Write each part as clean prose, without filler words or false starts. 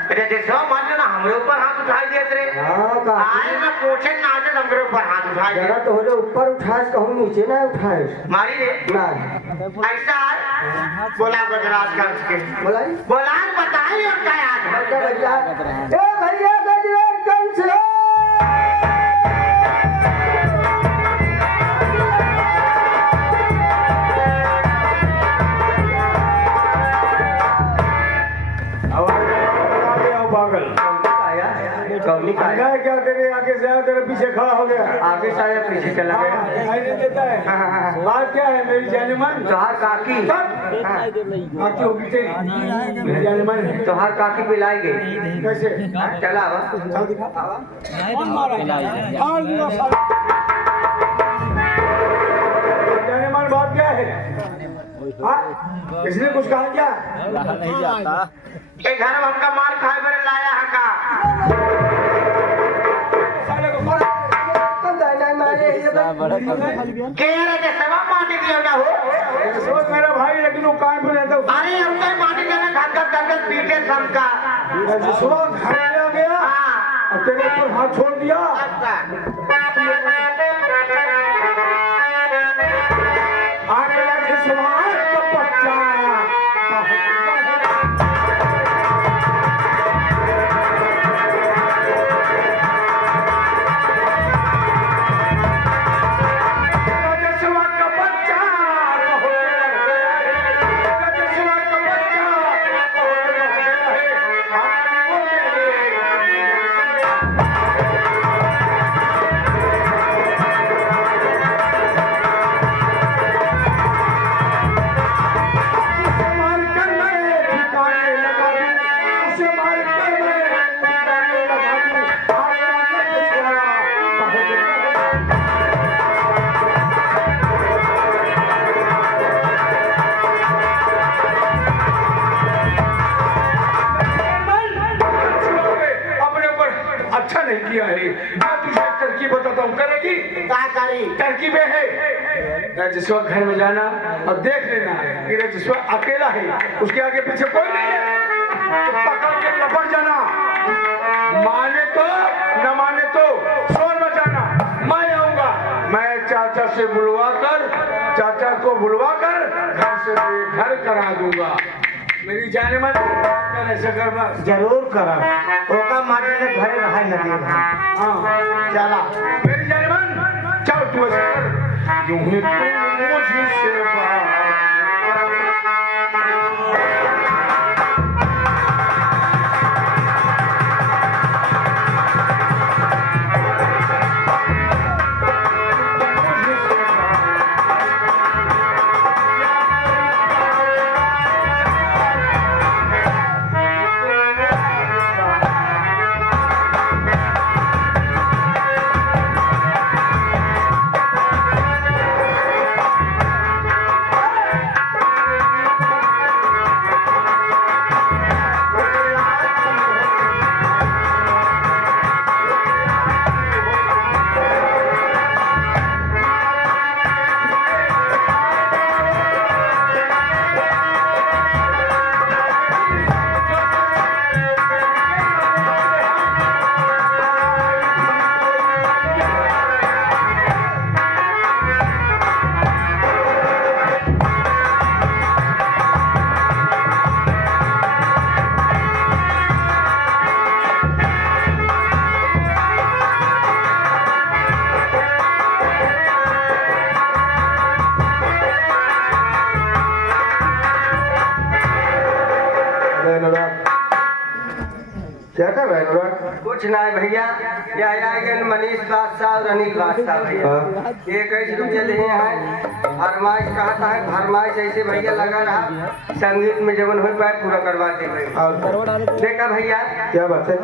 हमरे ऊपर हाथ उठाई देत रे। आए ना पूछे ना आते हमरे ऊपर हाथ उठाई जरा तो होले ऊपर उठाए कहूं नीचे ना उठाए मारी रे ना ऐसा बोला गजराज का उसके बोला बताइए और क्या याद है ए भैया गजराज कौन से क्या करे आगे से आया तेरे पीछे खड़ा हो गया आगे से आया पीछे चला गया दिखाई नहीं देता है बात क्या है मेरी जानेमान तोहार काकी काकी होगी तेरी मेरी जानेमान है तोहार काकी पिलाई गई कैसे चला आवा चल दिखा जानेमान बात क्या है किसने कुछ कहा क्या नहीं जाता ये घर में हमका मार खाए मेरे लाया है का केरा के सेवा माटी दिया ना हो सोच मेरा भाई लेकिन वो कान पे रहता अरे हम तो माटी देना घर पीटे सबका सुबह घर में आ गया हाँ अब तेरे ऊपर हाथ छोड़ दिया आने लगे समाज का बच्चा अच्छा नहीं किया है मैं तुझे तरकीब बताता हूँ करेगी क्या करी तरकीबें है राजेश्वर घर में जाना और देख लेना कि राजेश्वर अकेला है उसके आगे पीछे कोई नहीं है तो पकड़ के लपट जाना माने तो न माने तो शोर मचाना मैं आऊंगा मैं चाचा से बुलवा कर चाचा को बुलवा कर घर से बेघर करा दूंगा मेरी जाने मन जरूर करा ओका मारे ने घरे रहा नदी हाँ चला मेरी जाने मन चल तू ऐसा कर यूं ही तू मुझसे क्या कर रहे हैं अनुराग? कुछ ना है भैया, ये आएंगे मनीष बादशाह और अनिल बादशाह भैया। हाँ। ये 21 रुपये लिए हैं। फरमाइश कहता है, फरमाइश ऐसे भैया लगा रहा, संगीत में जवन हो पाए पूरा करवा दे भैया। और देखा भैया, क्या बात है?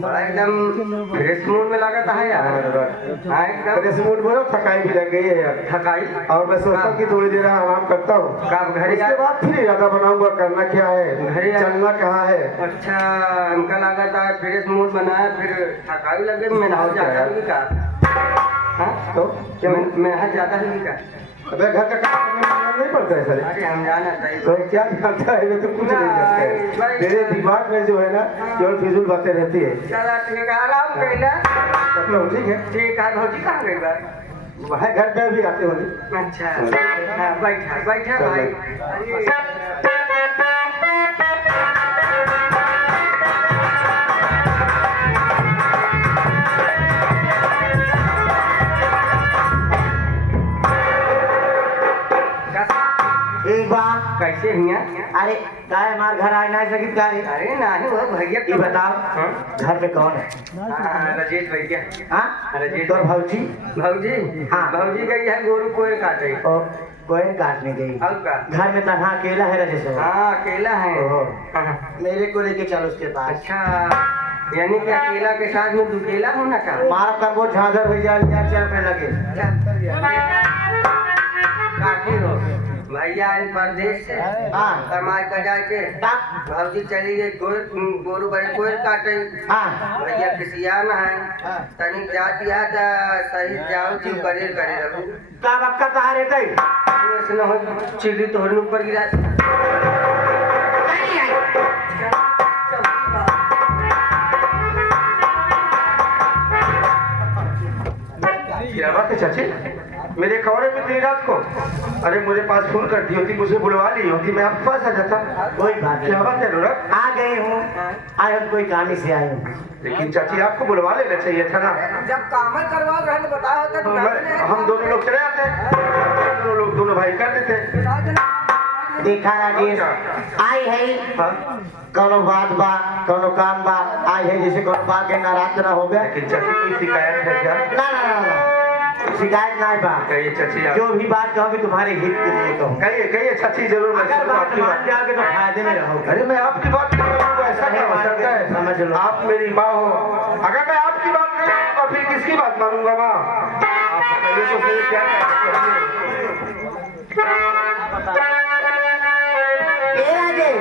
बड़ा एकदम फ्रेश मूड में लगता है यार। हाँ एकदम फ्रेश मूड बोलो, थकाई भी लग गई है यार। थकाई। और मैं सोचता हूँ कि थोड़ी देर आराम करता हूँ, कब घर उसके बाद फिर ज्यादा बनाऊंगा। करना क्या है, घरे आ- चलना कहाँ है? अच्छा, हमका लगा था फ्रेश मूड बनाया, फिर थकाई लगे। मैं नहा जाता हूँ का? हाँ तो क्या मैं नहा जाता हूँ का? अबे घर का काम करना नहीं पड़ता है सर? अरे हम जाना चाहिए। तो क्या जानता है, मैं तो कुछ नहीं जानता है। मेरे दिमाग में जो है ना, केवल फिजूल बातें रहती है। चला ठीक है, आराम कैला। मतलब ठीक है, ठीक है, भौजी कहाँ गई बात? वहाँ घर पे भी आते होंगे। अच्छा हाँ, बैठा बैठा भाई। एक बात, कैसे हिया? अरे काय हमार घर आए ना सकी का रे? अरे नहीं वो भैया ये बताओ, हाँ? घर पे कौन है? हाँ, राजेश भैया। हाँ, राजेश तो भौजी भौजी। हाँ। भौजी गई है गोरू कोयल काटे। और कोई काटने गई। और का? घर में तनहा अकेला है रजे से। हाँ अकेला है। ओहो। हाँ। मेरे को लेके चल उसके पास। अच्छा, यानी कि अकेला के साथ में दुकेला होना का? मार कर वो झांझर भैया यार चार पे लगे। काफी हो भैया इन परदेश से हाँ। कमाई कर जाके भौजी चली गई गोरू बड़े कोयल काटे। हाँ। भैया किसिया न है, हाँ। तनिक जा दिया था सही जाओ जी करे करे रहूं। का बक्का कहाँ रहते? ऐसे न हो चिल्ली तोहरे ऊपर गिरा। क्या बात है चाची, मेरे कमरे में थी रात को? अरे मुझे पास फोन कर दी होती, मुझे बुलवा ली होती, मैं आपके पास आ जाता। कोई बात क्या नहीं, बात है अनुराग? आ गई हूँ। आज हम कोई काम ही से आए हूँ। लेकिन चाची आपको बुलवा लेना चाहिए था ना। जब काम करवा रहे तो बताओ तो हम दोनों लोग चले आते, दोनों भाई कर देते। देखा राजेश, आई है हाँ? कोनो बात बा, कोनो काम बा, आई है जैसे कोनो बात के नाराज ना हो गया। लेकिन चाची कोई शिकायत है क्या? ना ना ना ना, शिकायत ना है बा। कहिए चाची आप। जो भी बात कहोगे तुम्हारे हित के लिए कहूँ। कहिए कहिए चाची, जरूर मैं अगर सुनूंगा बात आपकी मान बात। जाओगे तो फायदे में रहोगे। अरे मैं आपकी बात नहीं करूंगा, ऐसा क्या हो सकता है? समझ लो। आप मेरी माँ हो, अगर मैं आपकी बात नहीं करूंगा फिर किसकी बात मानूंगा माँ? आप बताइए तो सही, क्या ए राजेश,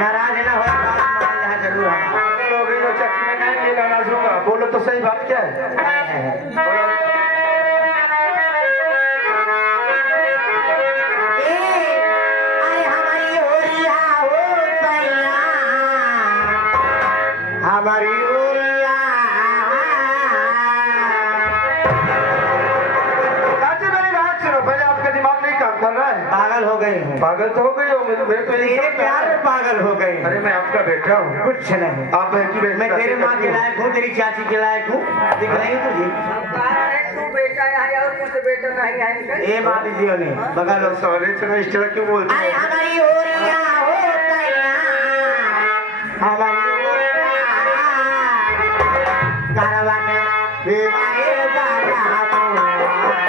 नाराज ना हो, बात मान यहाँ जरूर हमारा। हो गई हो चाची, मैं नहीं नाराज होगा। बोलो तो सही, बात क्या है? बोलो। हमारी ओरिया चाची मेरी बात सुनो, पहले आपका दिमाग नहीं काम कर रहा है। पागल हो गई हूँ। पागल तो हो गई हो, मेरे तो यही तेरे प्यार में पागल हो गई हूँ। अरे मैं आपका बेटा हूँ। कुछ नहीं, आप बहन की बेटी मैं तेरे माँ के लायक हूँ, तेरी चाची के लायक हूँ। दिख रही है तुझे? तू बेटा है और कुछ बेटा नहीं है। ए बात दीजिए नहीं, बगल लो। सॉरी इतना इस तरह क्यों बोलते अरे हैं? हमारी ओरिया हो सैया, हमारी ओरिया कारवाना बेवाए बाला मोरा।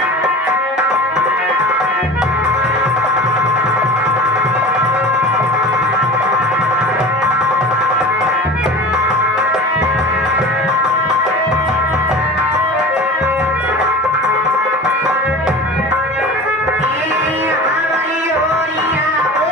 हमारी ओरिया हो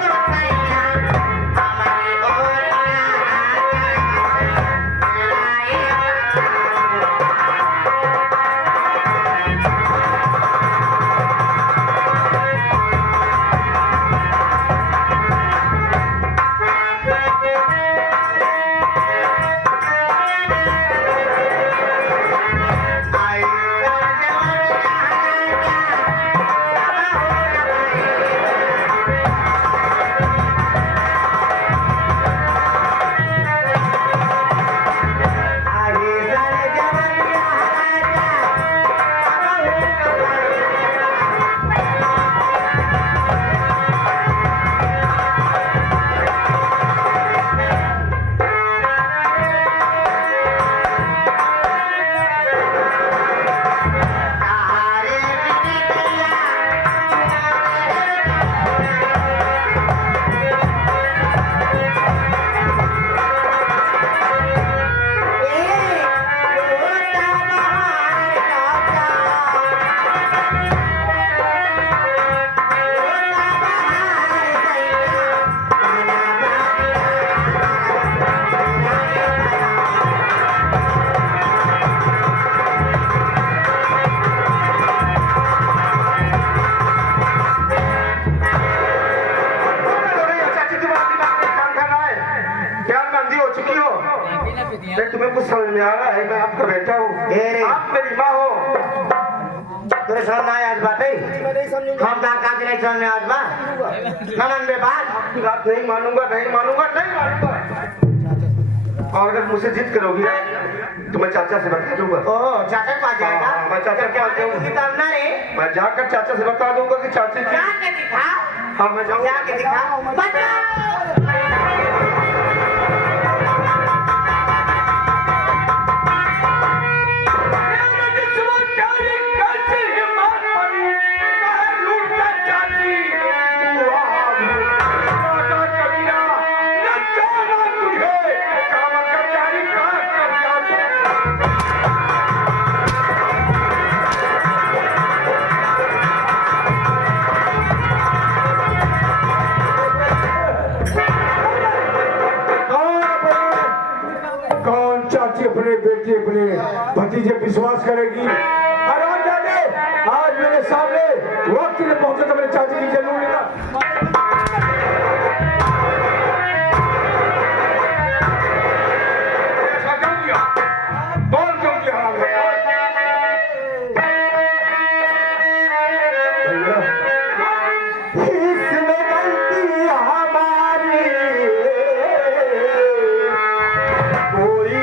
नहीं तुम्हें कुछ समझ में आ रहा है? मैं आपका बेटा हूँ, ए रे। आप मेरी माँ हो। तोरे समझ ना आज बात है हम का नहीं समझ में आज बात ना मन बे बात आपकी बात नहीं मानूंगा, नहीं मानूंगा, नहीं मानूंगा। और अगर मुझसे जिद करोगी तो मैं चाचा से बता दूंगा। ओह चाचा के पास जाएगा हाँ, मैं चाचा के पास जाऊंगा। तब ना रे मैं जाकर चाचा से बता दूंगा कि चाची की। जाके दिखा हाँ मैं जाऊंगा। जाके दिखा बता अपने बेटे अपने भतीजे विश्वास करेगी? अरे आज मेरे सामने वक्त ने पहुंचा तो मेरे चाची की जरूर लेगा। ऐसा क्यों किया? बोल क्यों किया? इसमें गलती हमारी कोई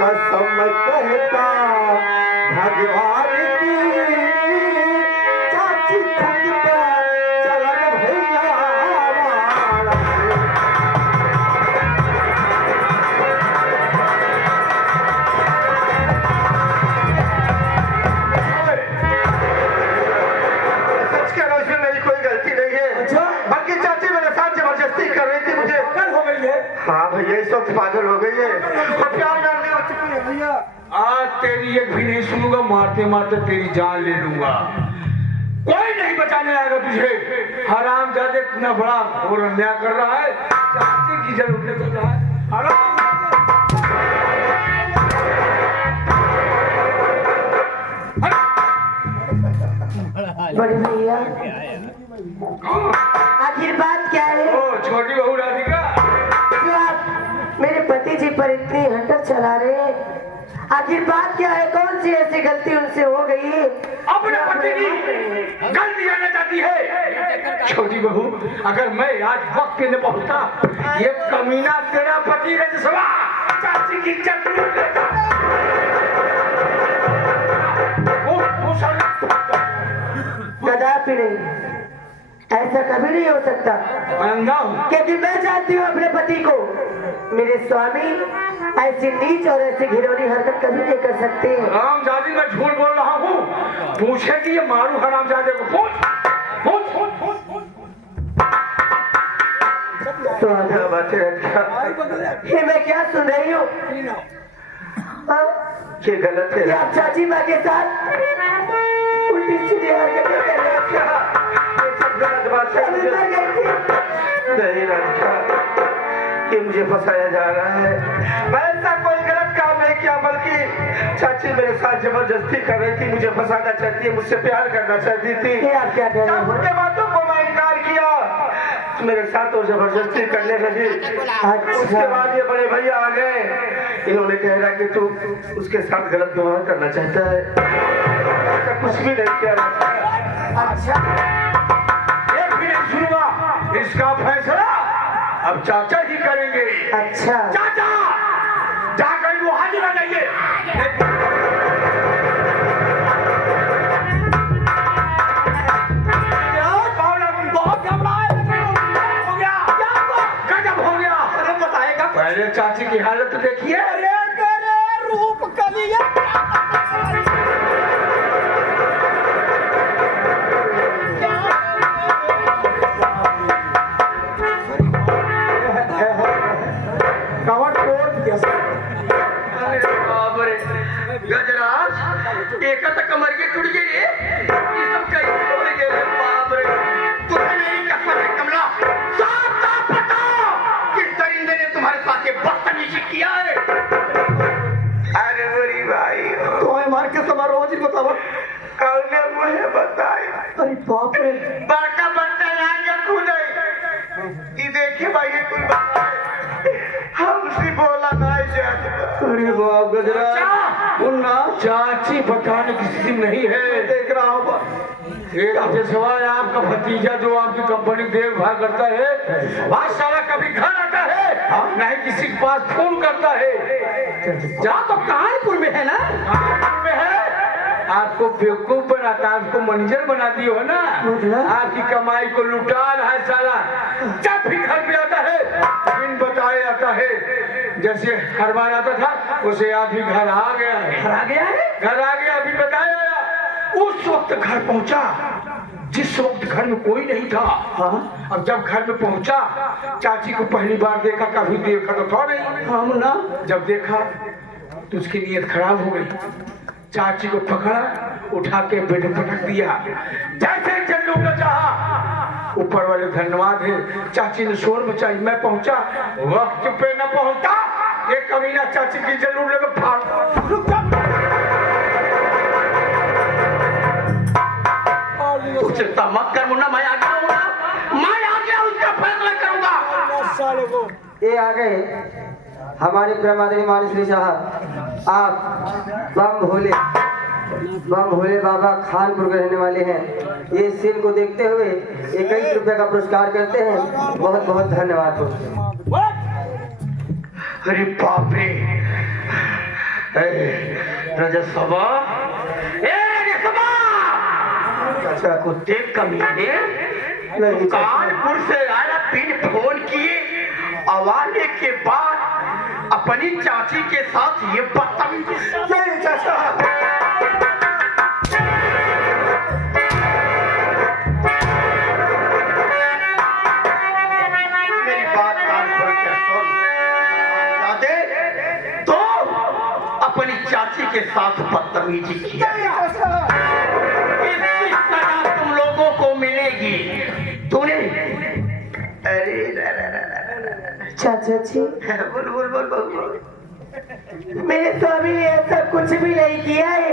कसम कहता भगवान की चाची खुद पे चलन भैया सच कह रहा हूँ, इसमें मेरी कोई गलती नहीं है। अच्छा? बल्कि चाची मेरे साथ जबरदस्ती कर रही थी मुझे। पागल हो गई है? हाँ भैया इस वक्त पागल हो गई है और प्यार करने हो चुकी है भैया। आज तेरी एक भी नहीं सुनूंगा, मारते मारते तेरी जान ले लूंगा। कोई नहीं बचाने आएगा तुझे। हरामजादे इतना बड़ा घोर अन्याय कर रहा है, चाची की जरूरत कर रहा है। बड़े भैया आखिर बात क्या है? ओ छोटी बहू राधिका, जो आप मेरे पति जी पर इतनी हटक चला रहे हैं, आखिर बात क्या है? कौन सी ऐसी गलती उनसे हो गई है? अपने पति की गलती जानना चाहती है? छोटी बहू, अगर मैं आज वक्त पे न पहुंचता, ये कमीना तेरा पति रजसवा चाची की इज्जत लूट लेता। कदापि नहीं, ऐसा कभी नहीं हो सकता, क्योंकि मैं जानती हूँ अपने पति को। मेरे स्वामी ऐसी नीच और ऐसी घिनौनी हरकत कभी नहीं कर सकते। हरामजादी, मैं झूठ बोल रहा हूँ? पूछेगी ये मारू हरामजादे को? पूछ पूछ पूछ पूछ पूछ। ये मैं क्या सुन रही हूँ? ये गलत है। आप चाची माँ के साथ उल्टी सीधी हरकतें कर रहे हैं क्या? ये सब गलत बात है। नहीं राधिका, ये मुझे फंसाया जा रहा है। मैं ऐसा कोई गलत काम नहीं किया, बल्कि चाची मेरे साथ जबरदस्ती कर रही थी, मुझे फंसाना चाहती है, मुझसे प्यार करना चाहती थी। ये आप क्या कह रहे हो? उनके बातों को मैं इनकार किया, मेरे साथ वो जबरदस्ती करने लगी। उसके बाद ये बड़े भैया आ गए, इन्होंने कह रहा कि तू उसके साथ गलत व्यवहार करना चाहता है। ऐसा कुछ भी नहीं किया। अच्छा, एक भी नहीं सुनूंगा, इसका फैसला अब चाचा ही करेंगे। अच्छा चाचा जाकर वो हाजिर आ जाइए। बहुत घबराए हो गया, गजब हो गया। अरे बताएगा पहले चाची की हालत देखिए। अरे तेरे रूप कलिया गजराज एक कमर के टूट गई रे, ये सब कैसे हो गए रे? बाप रे, तुम्हें मेरी कसम है कमला, साफ साफ बताओ किस दरिंदे ने तुम्हारे साथ ये बदतमीजी किया है? अरे मेरी भाई, तुम्हें मार के समझ रोज ही बतावा। कौने मुझे बताए अरे बाप रे बड़का बच्चा यहाँ के खुद ये देखे भाई ये कुछ बताए हमसे बोला नहीं जाता। अरे बाप गजरा मुन्ना चाची बताने की स्थिति नहीं है। देख रहा हूँ एक जसवाल आपका भतीजा जो आपकी कंपनी देखभाल करता है, वह साला कभी घर आता है नहीं किसी के पास फोन करता है। जा तो कानपुर में है ना, कानपुर में है। आपको बेवकूफ बनाता है, आपको मैनेजर बना दिए हो ना, आपकी कमाई को लुटा रहा है साला। जब भी घर पे आता है बिन बताए आता है, जैसे हर बार आता था उसे आज भी घर आ गया है। घर आ गया है, घर आ गया अभी बताया। उस वक्त घर पहुंचा जिस वक्त घर में कोई नहीं था। हाँ? अब जब घर में पहुंचा चाची को पहली बार देखा, कभी देखा तो था नहीं। हाँ ना, जब देखा तो उसकी नीयत खराब हो गई। चाची को पकड़ा, उठा के बेड में पटक दिया। जैसे जल्लू का चाहा, ऊपर वाले धन्यवाद है, चाची ने शोर मचाई। मैं पहुंचा वक्त पे न पहुंचा, एक कमीना चाची की जल्लू लेकर फाड़। रुक जा, तू चिंता मत कर मुन्ना, मैं आ गया हूं ना, मैं आ गया, उसका फैसला करूंगा। ये आ गए हमारे प्रमादनी मानश्री साहब। आप बम भोले बाबा खानपुर के रहने वाले हैं। ये सीन को देखते हुए 21 रुपए का पुरस्कार करते हैं। बहुत बहुत धन्यवाद। अरे बाप रे, रजसभा अच्छा कुत्ते कमीने कानपुर से आया, पिन फोन किए, आवाने के बाद अपनी चाची के साथ ये बदतमीजी। मेरी बात कानपुर के सुन, तो अपनी चाची के साथ बदतमीजी किया, इसकी सजा तुम लोगों को मिलेगी। तूने अरे चाचा जी बोल बोल बोल बोल बोल। मेरे स्वामी ने ऐसा कुछ भी नहीं किया है।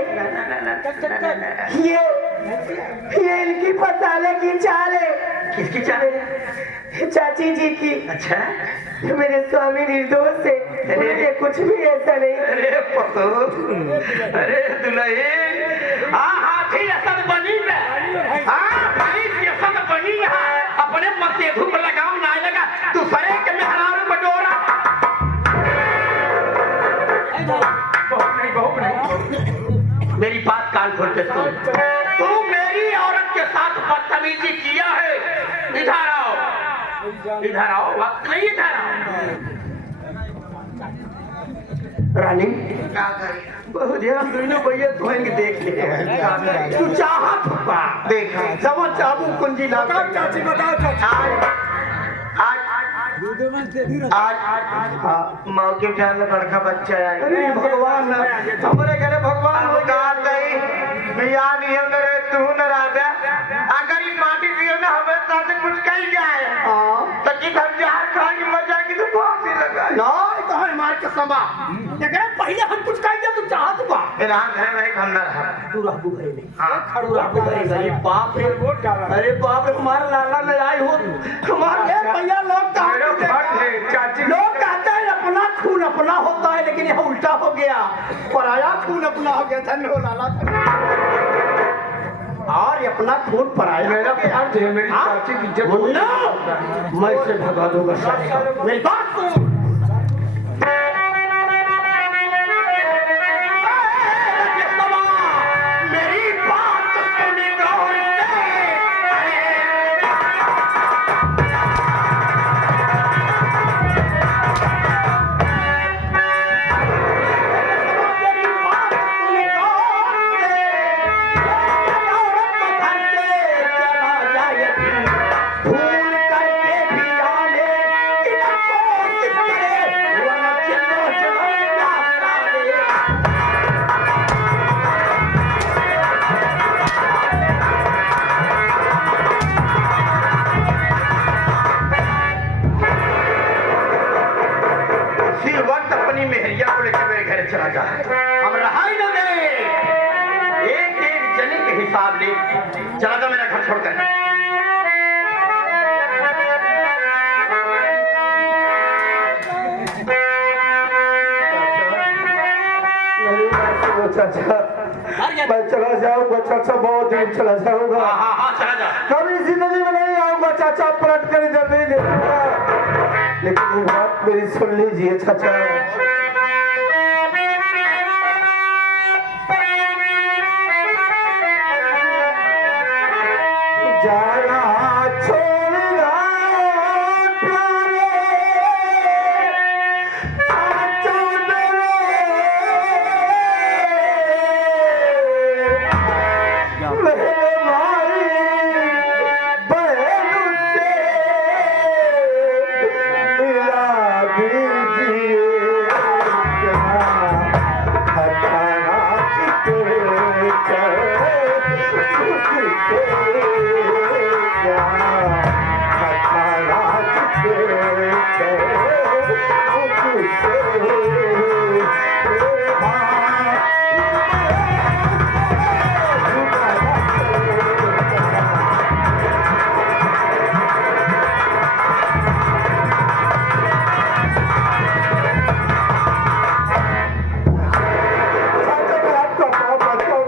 ये इनकी फसाने की चाल है। किसकी चाल है? चाची जी की। अच्छा, मेरे स्वामी निर्दोष है, उन्हें कुछ भी ऐसा नहीं। अरे पतो, अरे दुल्हे, हाथी असद बनी है, भैंस असद बनी है, अपने मत्थे धूप लगाओ ना लगा, दूसरे के मेहरारू बटोरा। बहुत नहीं, मेरी बात कान खोल के सुन। तू मेरी औरत के साथ बदतमीजी किया है, इधर आओ, इधर आओ, वक्त नहीं, इधर आओ। रानी क्या करें? बहुत ध्यान दोनों भैया तुम्हें देख ले। तू चाहत बा देखा जब चाबू कुंजी ला चाची बताओ चाची। आज मौके पे बड़का बच्चा आया। अरे भगवान हमारे घरे भगवान हो गए। भैया नियम न रहे, तू न राजा, अगर ये माटी दियो ना हमें साथ कुछ कही जाए तो कि हम जहर खा के मर जाएगी तो फांसी लगा ना तो है मार के समा। पहले हम कुछ कह दिया, तू चाहत बा फिर हाथ है मैं खंडर है तू रहबू घरे में। हाँ तू रहबू घरे में। अरे बाप रे, अरे बाप रे, हमारा लाला ले आई हो हमारे भैया। लोग चाची लोग कहते हैं अपना खून अपना होता है, लेकिन यह उल्टा हो गया, पराया खून अपना हो गया। धन्य हो लाला, और ये अपना खून पराया। मेरा फर्ज है मेरी चाची की इज्जत। मैं इसे भगा दूंगा। मेरी बात सुन। वक्त अपनी मेहरिया को लेकर मेरे घर चला जा, हम रहा ही न दे। एक एक जने के हिसाब ले चला जा मेरा घर छोड़कर। चाचा मैं चला जाऊंगा चाचा, बहुत दूर चला जाऊंगा। हाँ हाँ चला जा। कभी जिंदगी में नहीं आऊंगा चाचा, पलट कर इधर नहीं देखूंगा। लेकिन ये बात मेरी सुन लीजिए चाचा, जाना छोड़ना प्यारे चाचा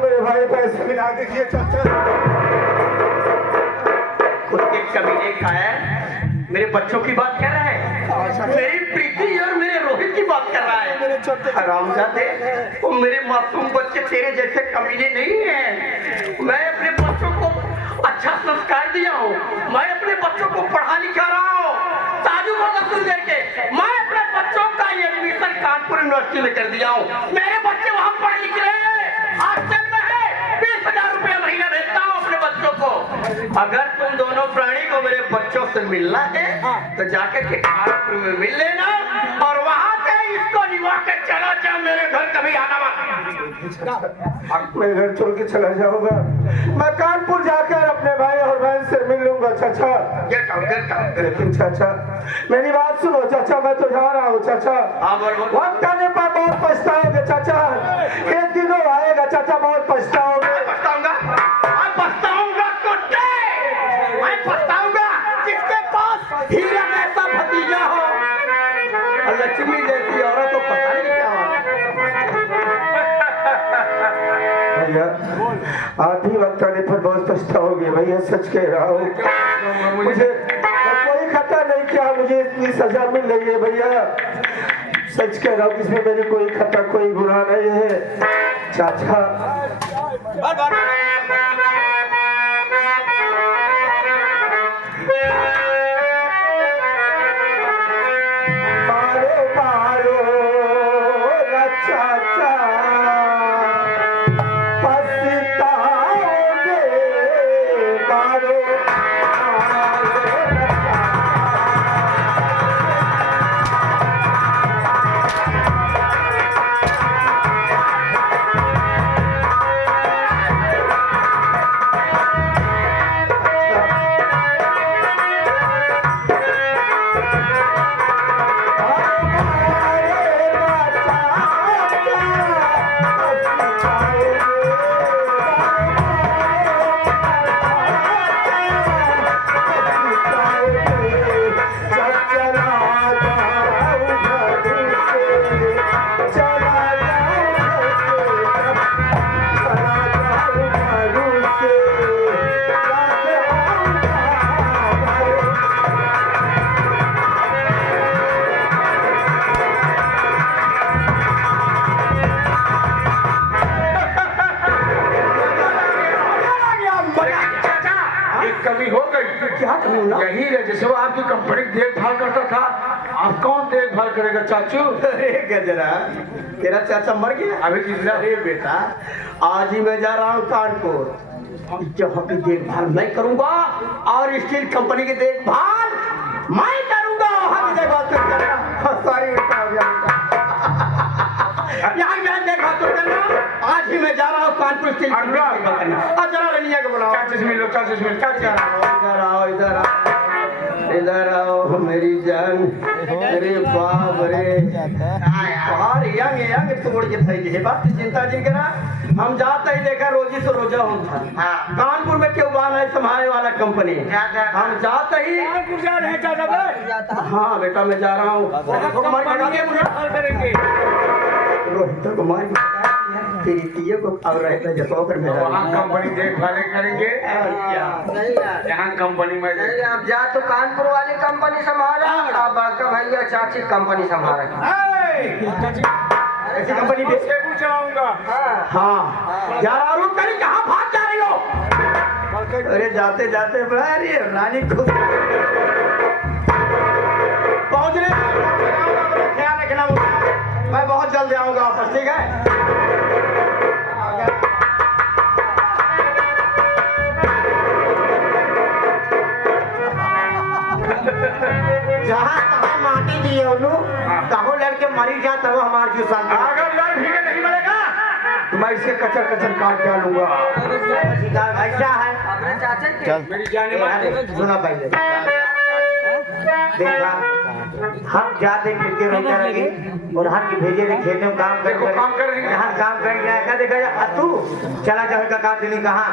मेरे भाई बहन से मिला दीजिए, खतरा देखिए चाचा, कुत्ते कमीने खाया मेरे बच्चों की बात कर रहा है, मेरी प्रीति और मेरे रोहित की बात कर रहा है। हरामजादे, वो मेरे मासूम बच्चे तेरे जैसे कमीने नहीं हैं। मैं अपने बच्चों को अच्छा संस्कार दिया हूँ, मैं अपने बच्चों को पढ़ा लिखा रहा हूँ। साधु भगत सुन करके मैं अपने बच्चों का एडमिशन कानपुर यूनिवर्सिटी में कर दिया हूँ। मेरे बच्चे वहाँ पढ़ लिख रहे हैं, हॉस्टल में है, 20,000 रुपया महीना भेजता हूँ अपने बच्चों को। अगर तुम दोनों प्राणी को मेरे बच्चों से मिलना है तो जाकर के कानपुर में मिल लेना और वहाँ से इसको निभा के चला जा, मेरे घर कभी आना मत। मैं घर छोड़ के चला जाऊंगा, मैं कानपुर जाकर अपने भाई और बहन से मिल लूंगा चाचा। लेकिन चाचा मेरी बात सुनो चाचा, मैं तो जा रहा हूँ चाचा। वक्त आने पर बहुत पछताओगे चाचा, एक दिन आएगा चाचा, बहुत पछताओगे। मैं पछताऊंगा जिसके पास हीरा जैसा भतीजा हो और लक्ष्मी जैसी औरत तो पता नहीं क्या हो। भैया आधी वक्त आने पर बहुत पछताओगे भैया, सच कह रहा हूँ। मुझे कोई खता नहीं किया, मुझे इतनी सजा मिल रही है भैया, सच कह रहा हूँ, इसमें मेरी कोई खता कोई गुनाह नहीं है चाचा। यही रजस्वा आपकी कंपनी देखभाल करता था, आप कौन देखभाल करेगा चाचू? अरे गजरा, तेरा चाचा मर गया अभी जिंदा? अरे बेटा, आज ही मैं जा रहा हूँ कानपुर, जहाँ की देखभाल मैं करूंगा और स्टील कंपनी की देखभाल मैं करूंगा। वहाँ की देखभाल तो करना, सॉरी उल्टा हो गया। यहाँ की देखभाल तो करना। आज ही मैं जा रहा हूँ कानपुर स्टील कंपनी की देखभाल करना। अब जरा रनिया को बुलाओ। चाचा से मिलो, चाचा से मिलो, चाचा इधर आओ, इधर आओ। इधर आओ मेरी जान। अरे बाप रे और यंग यंग तोड़ के थई है बात चिंता जिन करा। हम जाते ही देखा रोजी से रोजा होता। हाँ। कानपुर में क्यों बान है संभालने वाला कंपनी। हम जाते ही जा रहे हैं चाचा भाई। हाँ बेटा मैं जा रहा हूँ। रोहित को मार तेरी तीये को अब रहता जतो कर मेरा वहाँ कंपनी देखभाल करेंगे। यहाँ कंपनी में अब जा तो कानपुर वाली कंपनी संभाला अब बड़का भैया चाची कंपनी संभाला। ऐसी कंपनी बेच के टेबल चलाऊंगा। हाँ जा रहा हूँ। कहीं कहाँ भाग जा रही हो। अरे जाते जाते अरे रानी को पहुँचने ख्याल रखना। मैं बहुत जल्द आऊंगा वापस ठीक है। जहाँ तहाँ माटी दिए उन्हों कहो लड़के मरी जा तब हमारे जो साल अगर लड़ भी के नहीं मरेगा तो मैं इसके कचर कचर काट डालूंगा। ऐसा है। चल मेरी जाने मार। सुना पहले देखा हम जाते फिरते रहते रहेंगे और हम की भेजे थे खेत में काम देखो काम कर रहे हैं। यहाँ काम कर जाएगा देखा जा तू चला जाए का काम नहीं कहाँ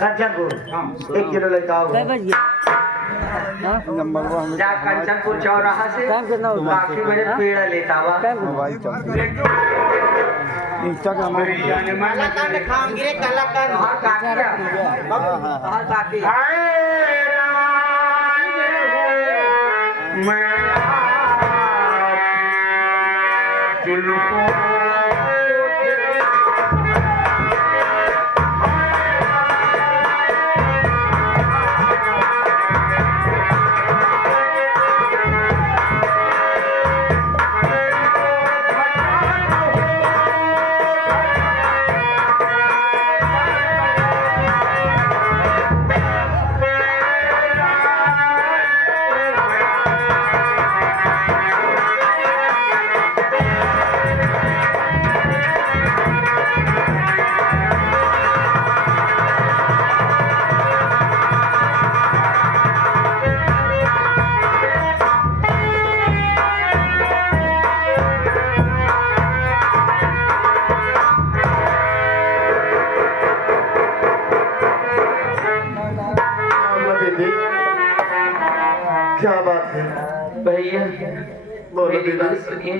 कंचनपुर 1 किलो लेकर आओ। जा कंचनपुर चौराहा से बाकी मेरे पेड़ लेता हुआ मेरी जाने मार। कलाकांड खाऊंगी रे कलाकांड। और काकी और काकी क्या बात है भैया बोलो मेरी दीदी। बात सुनिए।